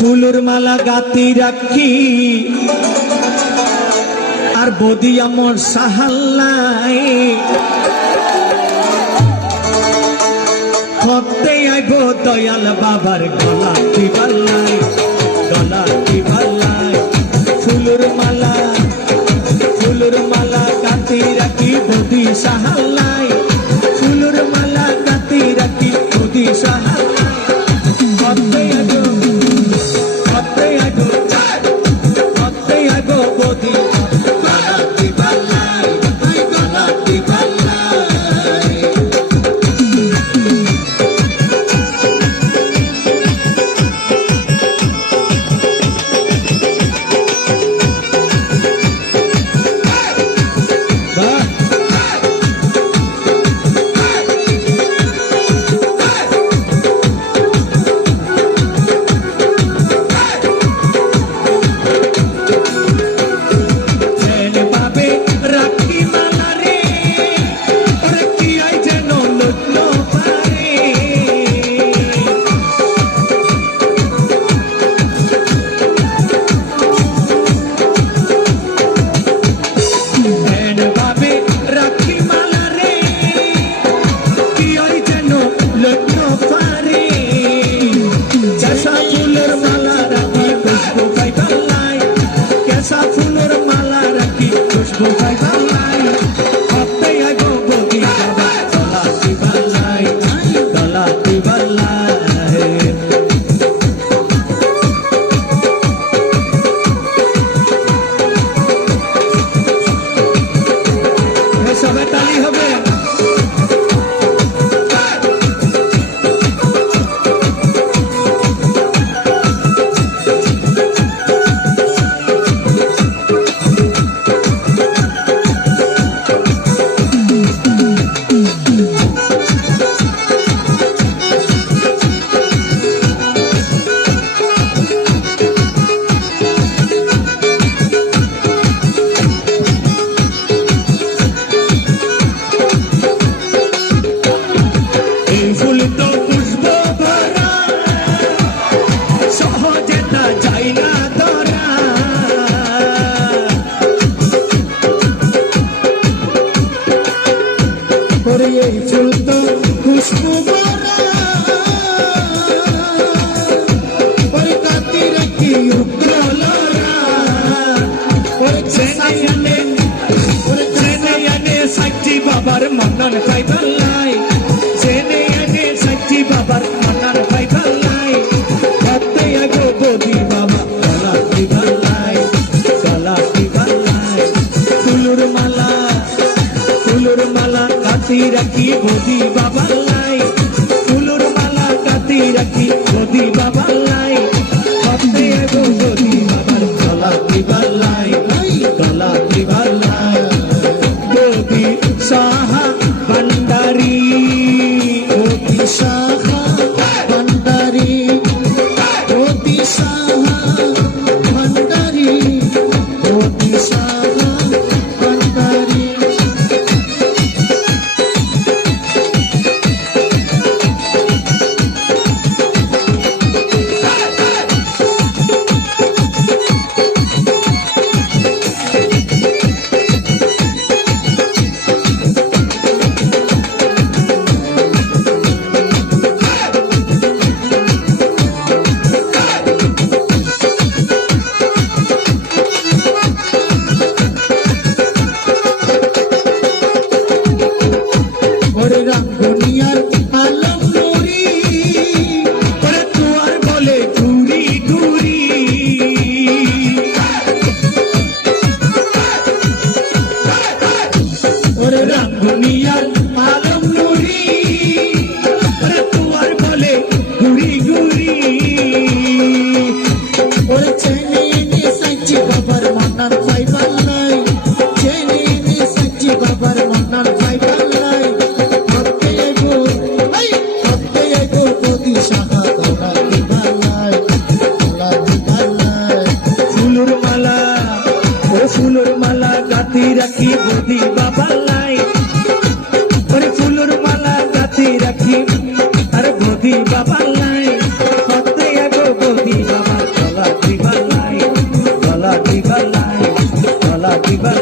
ফুলের মালা গাতি রাখি আর বদি আমার সাহাল্লাই হতে আইব দয়াল বাবার গলা দিবাল্লাই ফুলের মালা গাতি রাখি বদি সাহাল্লাই ফুলের মালা গাতি রাখি বদি সাহাল্লাই হতে আইব বদি বাবার মন্নন পাইবাল্লাই জেনে এনে সাচ্চি বাবার মন্নন পাইবাল্লাই হতে আইব বদি বাবা গলা দিবাল্লাই ফুলের মালা গাতি রাখি বদি বাবাল্লাই ফুলের মালা গাতি রাখি বদি বাবাল্লাই হতে আইব বদি বাবার গলা দিবাল্লাই বদি সাহা ভান্ডারি বদি সাহা ভান্ডারি বদি সাহা ভান্ডারি বদি সাহা ভান্ডারি দিবার